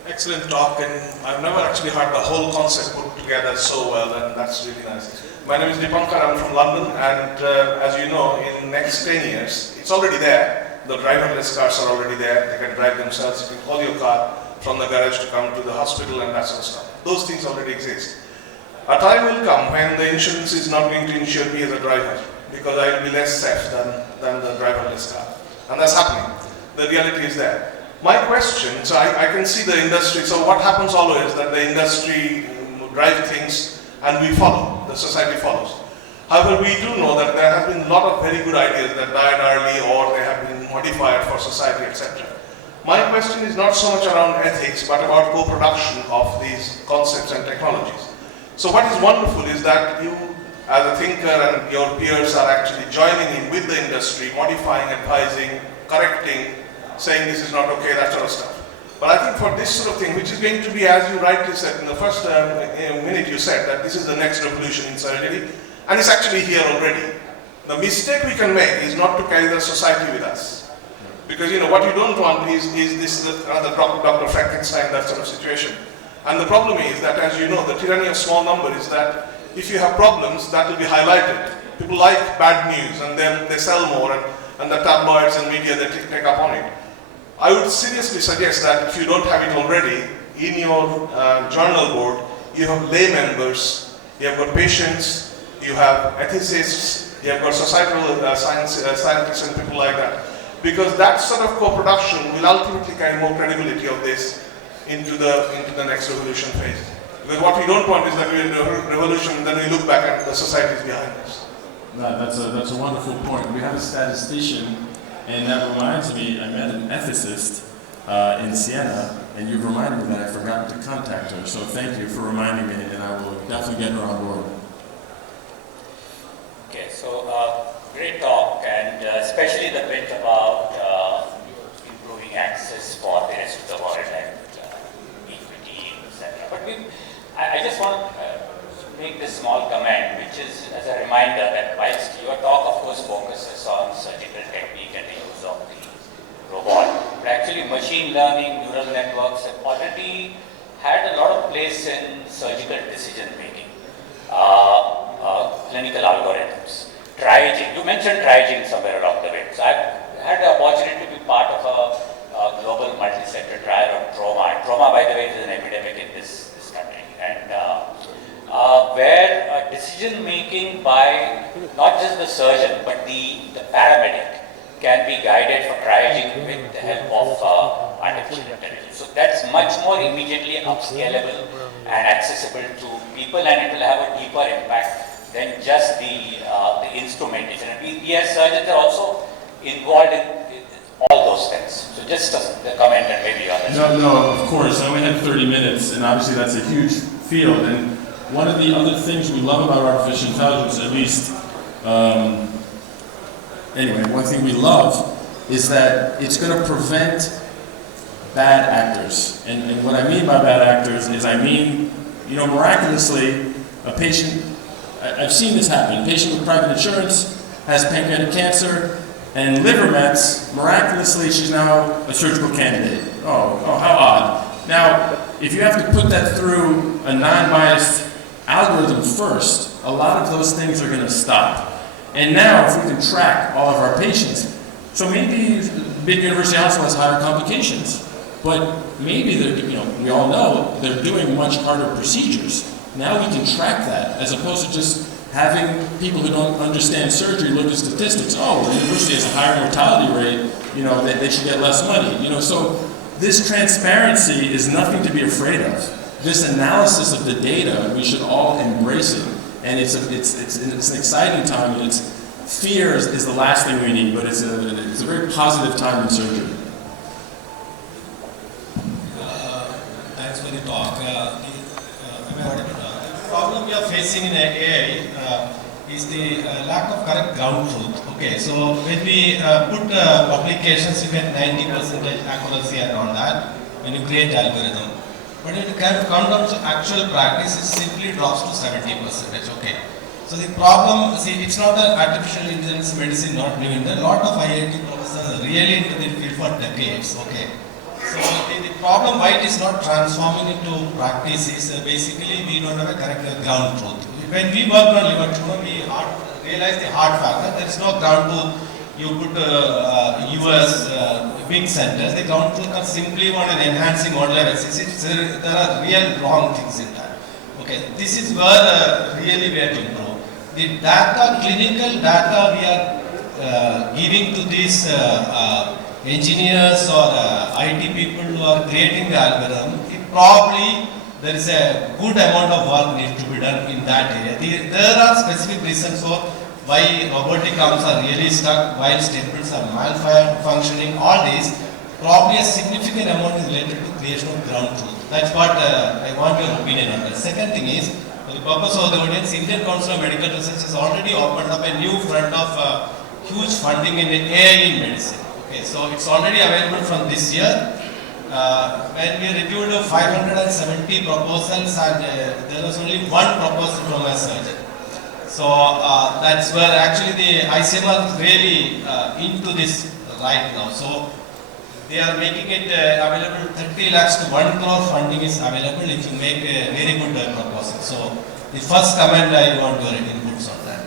Excellent talk, and I've never actually heard the whole concept put together so well, and that's really nice. My name is Dipankar, I'm from London, and as you know, in next 10 years, it's already there. The driverless cars are already there. They can drive themselves. You can call your car from the garage to come to the hospital and that sort of stuff. Those things already exist. A time will come when the insurance is not going to insure me as a driver, because I will be less safe than the driverless car. And that's happening. The reality is there. My question, so I can see the industry, so what happens always is that the industry drive things and we follow, the society follows. However, we do know that there have been a lot of very good ideas that died early or they have been modified for society, etc. My question is not so much around ethics, but about co-production of these concepts and technologies. So what is wonderful is that you, as a thinker, and your peers are actually joining in with the industry, modifying, advising, correcting, saying this is not okay, that sort of stuff. But I think for this sort of thing, which is going to be, as you rightly said in the first minute, you said that this is the next revolution in surgery, and it's actually here already. The mistake we can make is not to carry the society with us. Because what you don't want is this another Dr. Frankenstein, that sort of situation. And the problem is that, as you know, the tyranny of small number is that if you have problems, that will be highlighted. People like bad news, and then they sell more, and the tabloids and media, they take up on it. I would seriously suggest that if you don't have it already, in your journal board, you have lay members, you have got patients, you have ethicists, you have got societal scientists and people like that. Because that sort of co-production will ultimately carry more credibility of this into the next revolution phase. Because what we don't want is that we're in a revolution and then we look back and the society is behind us. That's a wonderful point. We have a statistician, and that reminds me, I met an ethicist in Siena, and you've reminded me that I forgot to contact her. So thank you for reminding me, and I will definitely get her on board. Okay, so great talk, and especially the bit about improving access for the rest of the world and equity, etc. But I just want to make this small comment, which is as a reminder that whilst your talk, of course, focuses on surgical technique and the use of the robot, but actually machine learning, neural networks have already had a lot of place in surgical decision making. Clinical algorithms, triaging. You mentioned triaging somewhere along the way. So I've had the opportunity to be part of a global multi-sector trial on trauma. And trauma, by the way, is an epidemic in this country. And where decision making by not just the surgeon but the paramedic can be guided for triaging with the help of artificial intelligence. So that's much more immediately upscalable and accessible to people, and it will have a deeper impact than just the instrumentation. And we as surgeons are also involved in all those things. So just a comment and maybe others. No, of course. I only had 30 minutes, and obviously that's a huge field. And one of the other things we love about artificial intelligence, at least, one thing we love is that it's going to prevent bad actors. And what I mean by bad actors is miraculously, a patient, I've seen this happen, a patient with private insurance has pancreatic cancer and liver mets, miraculously she's now a surgical candidate. Oh, how odd. Now, if you have to put that through a non-biased algorithm first, a lot of those things are going to stop. And now, if we can track all of our patients, so maybe big university hospital has higher complications, but maybe we all know they're doing much harder procedures. Now we can track that, as opposed to just having people who don't understand surgery look at statistics. Oh, the university has a higher mortality rate. They should get less money. So this transparency is nothing to be afraid of. This analysis of the data, we should all embrace it. And it's an exciting time, and fear is the last thing we need, but it's a very positive time in surgery. Thanks for the talk. The problem we are facing in AI is the lack of correct ground truth. Okay, so when we put publications, you get 90% accuracy and all that when you create algorithm. But when you come down to actual practice, it simply drops to 70%. Okay. So the problem, it's not an artificial intelligence medicine, not new. There are a lot of IIT professors are really into the field for decades. Okay. So the problem why it is not transforming into practice is basically we don't have a correct ground truth. When we work on liver tumor, we realize the hard fact that there is no ground truth. You put US big centers, the ground truth are simply on an enhancing model of assist. There are real wrong things in that. Okay, this is where really we have to improve. The data, clinical data we are giving to these engineers or IT people who are creating the algorithm, probably there is a good amount of work needs to be done in that area. There are specific reasons for why robotic arms are really stuck, while staples are malfunctioning, all these, probably a significant amount is related to creation of ground truth. That's what I want your opinion on that. Second thing is, for the purpose of the audience, Indian Council of Medical Research has already opened up a new front of huge funding in AI in medicine. Okay, so it's already available from this year. When we reviewed 570 proposals and there was only one proposal from a surgeon. So that's where actually the ICMR is really into this right now. So they are making it available. 30 lakhs to 1 crore funding is available if you make a very good proposal. So the first comment I want your inputs on that.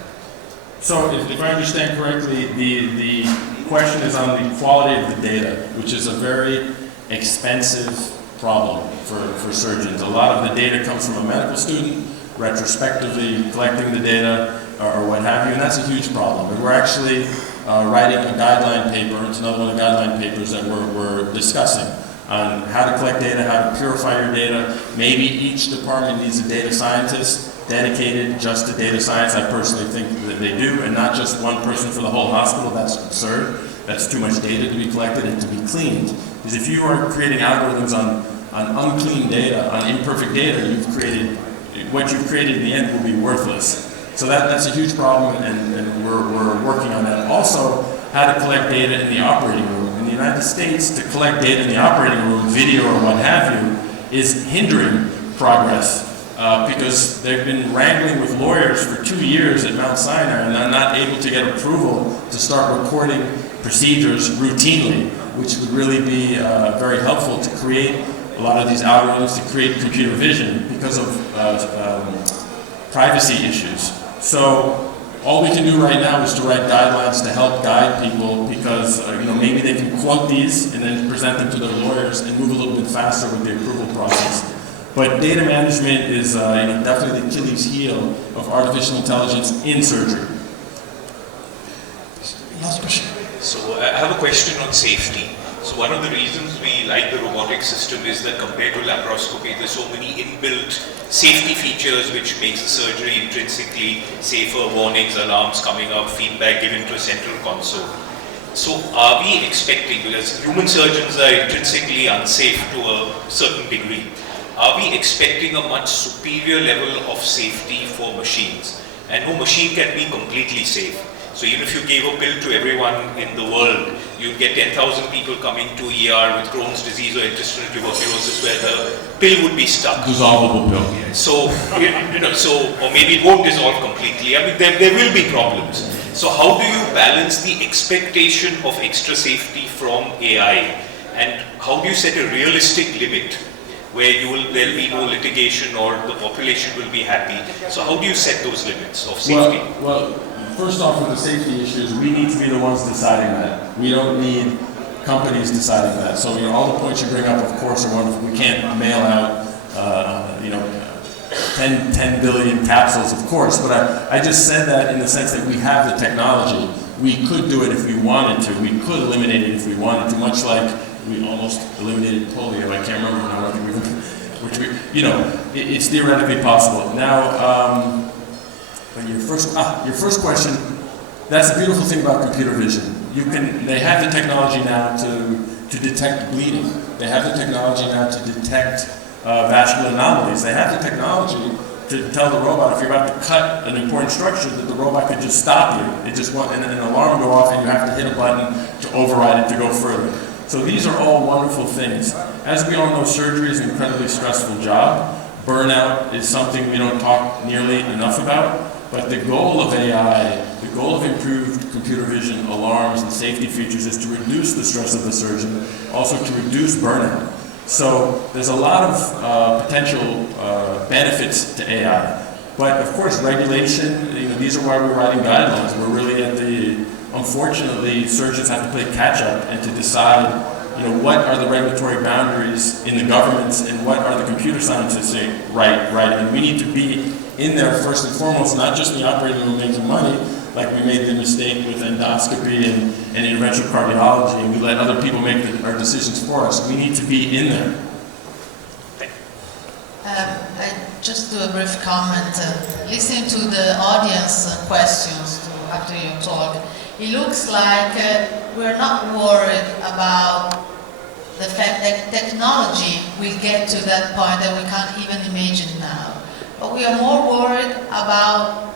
So if I understand correctly, the question is on the quality of the data, which is a very expensive problem for surgeons. A lot of the data comes from a medical student, retrospectively collecting the data or what have you, and that's a huge problem. And we're actually writing a guideline paper. It's another one of the guideline papers that we're discussing on how to collect data, how to purify your data. Maybe each department needs a data scientist dedicated just to data science. I personally think that they do, and not just one person for the whole hospital. That's absurd. That's too much data to be collected and to be cleaned. Because if you are creating algorithms on unclean data, on imperfect data, what you've created in the end will be worthless. So that's a huge problem, and we're working on that. Also, how to collect data in the operating room. In the United States, to collect data in the operating room, video or what have you, is hindering progress because they've been wrangling with lawyers for 2 years at Mount Sinai and are not able to get approval to start recording procedures routinely, which would really be very helpful to create a lot of these algorithms, to create computer vision because of privacy issues. So all we can do right now is to write guidelines to help guide people because maybe they can quote these and then present them to their lawyers and move a little bit faster with the approval process. But data management is definitely the Achilles heel of artificial intelligence in surgery. Last question. So I have a question on safety. So one of the reasons we like the robotic system is that compared to laparoscopy, there's so many inbuilt safety features which makes the surgery intrinsically safer, warnings, alarms coming up, feedback given to a central console. So are we expecting, because human surgeons are intrinsically unsafe to a certain degree, are we expecting a much superior level of safety for machines? And no machine can be completely safe. So even if you gave a pill to everyone in the world, you'd get 10,000 people coming to ER with Crohn's disease or intestinal tuberculosis where the pill would be stuck. Dissolvable pill. So, or maybe it won't dissolve completely. I mean, there will be problems. So how do you balance the expectation of extra safety from AI, and how do you set a realistic limit where there'll be no litigation or the population will be happy? So how do you set those limits of safety? Well, first off, with the safety issues, we need to be the ones deciding that. We don't need companies deciding that. So all the points you bring up, of course, are wonderful. We can't mail out 10 billion capsules, of course, but I just said that in the sense that we have the technology. We could do it if we wanted to. We could eliminate it if we wanted to, much like we almost eliminated polio. I can't remember now, it's theoretically possible. Now, your first question, that's the beautiful thing about computer vision. They have the technology now to detect bleeding. They have the technology now to detect vascular anomalies. They have the technology to tell the robot if you're about to cut an important structure that the robot could just stop you. It just and an alarm go off and you have to hit a button to override it to go further. So these are all wonderful things. As we all know, surgery is an incredibly stressful job. Burnout is something we don't talk nearly enough about. But the goal of AI, the goal of improved computer vision, alarms, and safety features is to reduce the stress of the surgeon, also to reduce burnout. So there's a lot of potential benefits to AI. But of course, regulation, these are why we're writing guidelines. We're really unfortunately, surgeons have to play catch up and to decide, what are the regulatory boundaries in the governments and what are the computer scientists saying, right. And we need to be in there first and foremost, not just in the operating room making money, like we made the mistake with endoscopy and interventional cardiology, and we let other people make our decisions for us. We need to be in there. I just do a brief comment. Listening to the audience questions after your talk, it looks like we're not worried about the fact that technology will get to that point that we can't even imagine now. But we are more worried about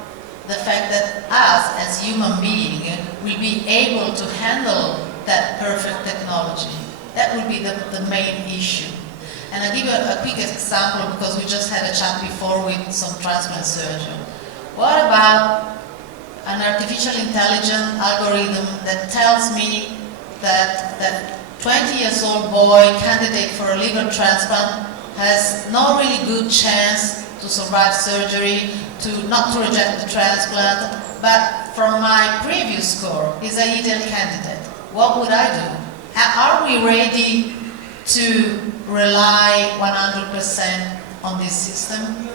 the fact that us, as human beings, will be able to handle that perfect technology. That will be the main issue. And I'll give you a quick example because we just had a chat before with some transplant surgeon. What about an artificial intelligence algorithm that tells me that 20 years old boy candidate for a liver transplant has no really good chance to survive surgery, not to reject the transplant, but from my previous score, he's a ideal candidate. What would I do? Are we ready to rely 100% on this system?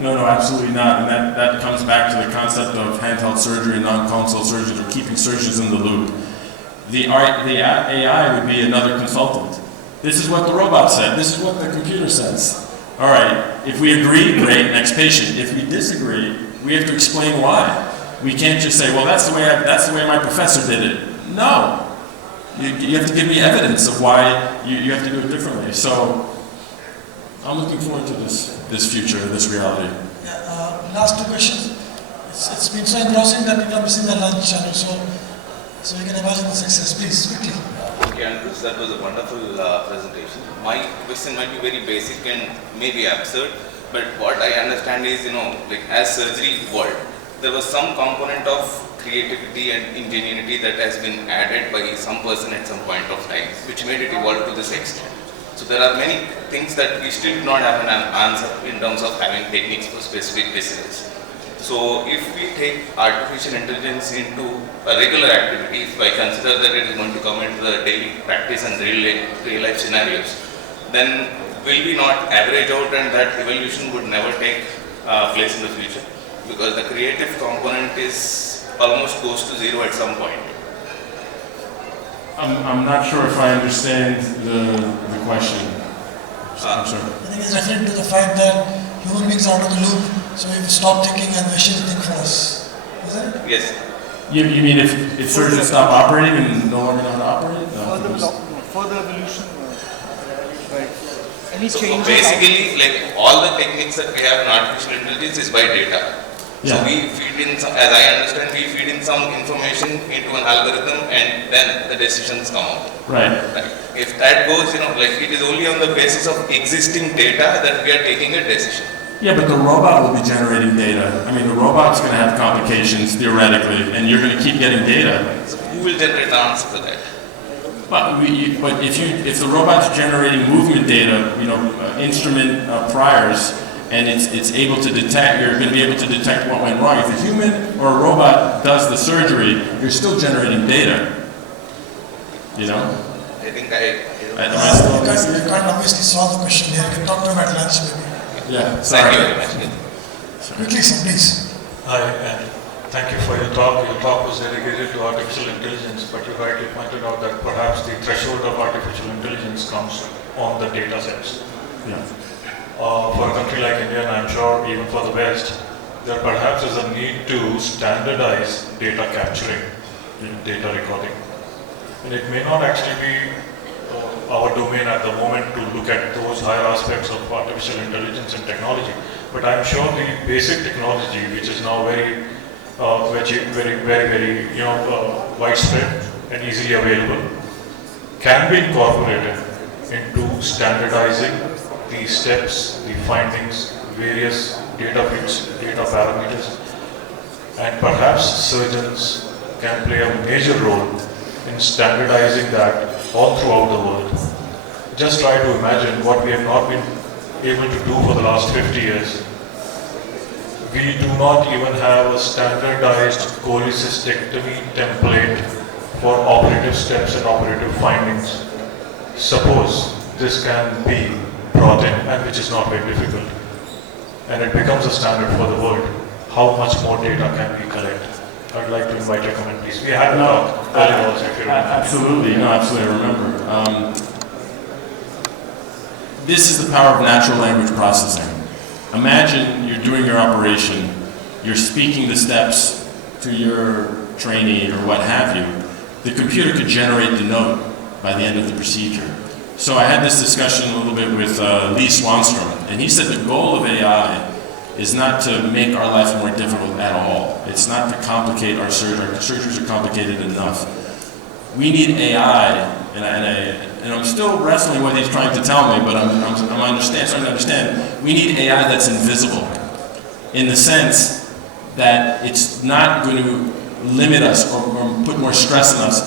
No, absolutely not. And that comes back to the concept of handheld surgery and non-consult surgery, or keeping surgeons in the loop. The AI would be another consultant. This is what the robot said. This is what the computer says. All right, if we agree, great, next patient. If we disagree, we have to explain why. We can't just say, well, that's the way my professor did it. No. You have to give me evidence of why you have to do it differently. So I'm looking forward to this future, this reality. Yeah, last 2 questions. It's been so engrossing that we are missing the lunch channel, so you can imagine the success. Please, quickly. Okay, Andrews, that was a wonderful presentation. My question might be very basic and maybe absurd, but what I understand is, like as surgery evolved, there was some component of creativity and ingenuity that has been added by some person at some point of time, which made it evolve to this extent. So there are many things that we still do not have an answer in terms of having techniques for specific diseases. So if we take artificial intelligence into a regular activity, if I consider that it is going to come into the daily practice and real life scenarios, then will we not average out and that evolution would never take place in the future? Because the creative component is almost close to zero at some point. I'm not sure if I understand the question. I'm sorry. I think it's referring to the fact that human beings are out of the loop, so we've stopped thinking and machines think for us. Is that it? Yes. You mean if surgeons stop operating and no longer know how to operate? No. Further evolution, right? Any So changes? basically, like all the techniques that we have in artificial intelligence is by data. Yeah. So we feed in some, as I understand, we feed in some information into an algorithm and then the decisions come out. Right. If that goes, like it is only on the basis of existing data that we are taking a decision. Yeah, but the robot will be generating data. I mean, the robot's going to have complications theoretically, and you're going to keep getting data. So who will generate the answer to that? But if the robot's generating movement data, instrument priors, and it's able to detect, you're going to be able to detect what went wrong. If a human or a robot does the surgery, you're still generating data. I think I You can't obviously solve the question here. You can talk to him at lunch maybe. Yeah, sorry. Thank you very much. Quickly, sir, please. Hi, and thank you for your talk. Your talk was dedicated to artificial intelligence, but you rightly pointed out that perhaps the threshold of artificial intelligence comes on the data sets. Yeah. For a country like India, and I'm sure even for the West, there perhaps is a need to standardize data capturing and data recording. And it may not actually be our domain at the moment to look at those higher aspects of artificial intelligence and technology, but I'm sure the basic technology, which is now very widespread and easily available, can be incorporated into standardizing the steps, the findings, various data feeds, data parameters, and perhaps surgeons can play a major role in standardizing that all throughout the world. Just try to imagine what we have not been able to do for the last 50 years. We do not even have a standardized cholecystectomy template for operative steps and operative findings. Suppose this can be brought in, and which is not very difficult, and it becomes a standard for the world, how much more data can we collect? I'd like to invite your comment, please. We had a talk earlier also, if you remember. Absolutely, absolutely, I remember. This is the power of natural language processing. Imagine you're doing your operation, you're speaking the steps to your trainee or what have you. The computer could generate the note by the end of the procedure. So I had this discussion a little bit with Lee Swanstrom, and he said the goal of AI is not to make our life more difficult at all. It's not to complicate our surgery. Our surgeries are complicated enough. We need AI, and I'm still wrestling what he's trying to tell me, but I'm starting to understand. We need AI that's invisible, in the sense that it's not going to limit us or put more stress on us.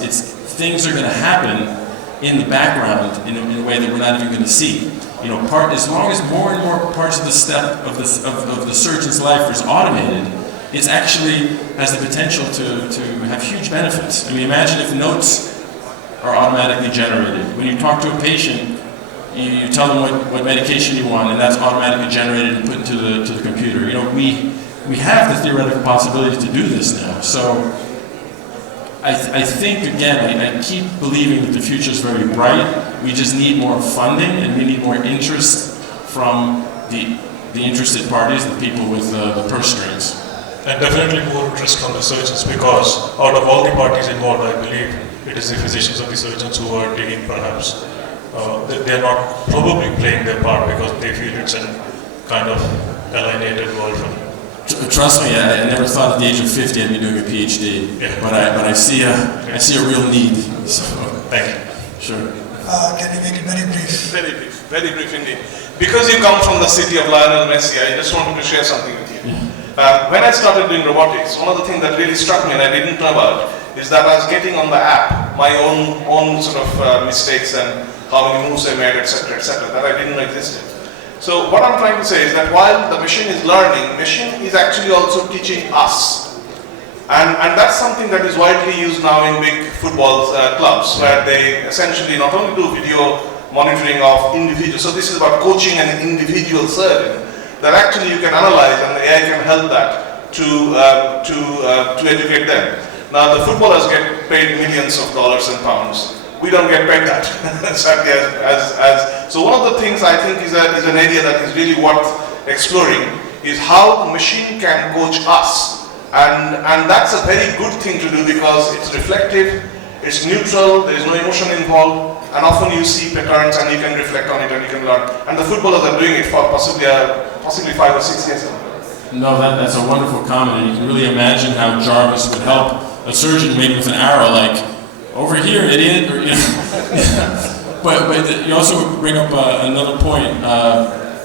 Things are going to happen in the background in a way that we're not even going to see. You know, as long as more and more parts of the step of the surgeon's life is automated, it actually has the potential to have huge benefits. I mean, imagine if notes are automatically generated. When you talk to a patient, you tell them what medication you want, and that's automatically generated and put into the computer. You know, we have the theoretical possibility to do this now. So I think, again, I keep believing that the future is very bright. We just need more funding, and we need more interest from the interested parties, the people with the purse strings. And definitely more interest from the surgeons, because out of all the parties involved, I believe it is the physicians or the surgeons who are digging perhaps. They are not probably playing their part because they feel it's a kind of alienated world for them. Trust me, I never thought at the age of 50 I'd be doing a PhD, yeah. but I see a real need. So, thank you. Sure. Can you make it very brief? Very brief indeed. Because you come from the city of Lionel Messi, I just wanted to share something with you. Yeah. When I started doing robotics, one of the things that really struck me and I didn't know about is that I was getting on the app my own sort of mistakes and how many moves I made, etc., that I didn't know existed. So what I'm trying to say is that while the machine is learning, machine is actually also teaching us. And that's something that is widely used now in big football clubs, where they essentially not only do video monitoring of individuals, so this is about coaching an individual surgeon, that actually you can analyze and the AI can help that to educate them. Now the footballers get paid millions of dollars and pounds. We don't get paid that. So one of the things I think is an area that is really worth exploring is how the machine can coach us. And that's a very good thing to do because it's reflective, it's neutral, there is no emotion involved, and often you see patterns and you can reflect on it and you can learn. And the footballers are doing it for possibly 5 or 6 years now. No, that's a wonderful comment, and you can really imagine how Jarvis would help a surgeon maybe with an arrow, like, over here, idiot, or, you know. but you also bring up another point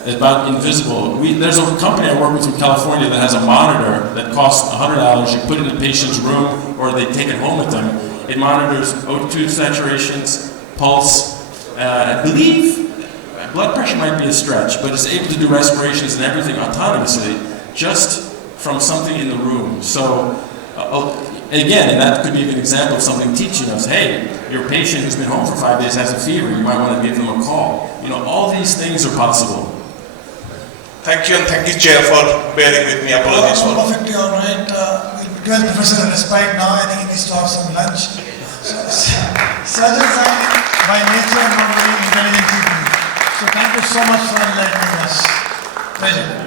about invisible. There's a company I work with in California that has a monitor that costs $100. You put it in the patient's room, or they take it home with them. It monitors O2 saturations, pulse, I believe blood pressure might be a stretch, but it's able to do respirations and everything autonomously just from something in the room. So, again, and that could be an example of something teaching us, hey, your patient who's been home for 5 days has a fever, you might want to give them a call. You know, all these things are possible. Thank you, and thank you, Chair, for bearing with me. Apologies for Perfectly all right. We'll give the professor a respite now. I think he needs to have some lunch. Surgeons are by nature not very intelligent people. So thank you so much for enlightening us. Pleasure.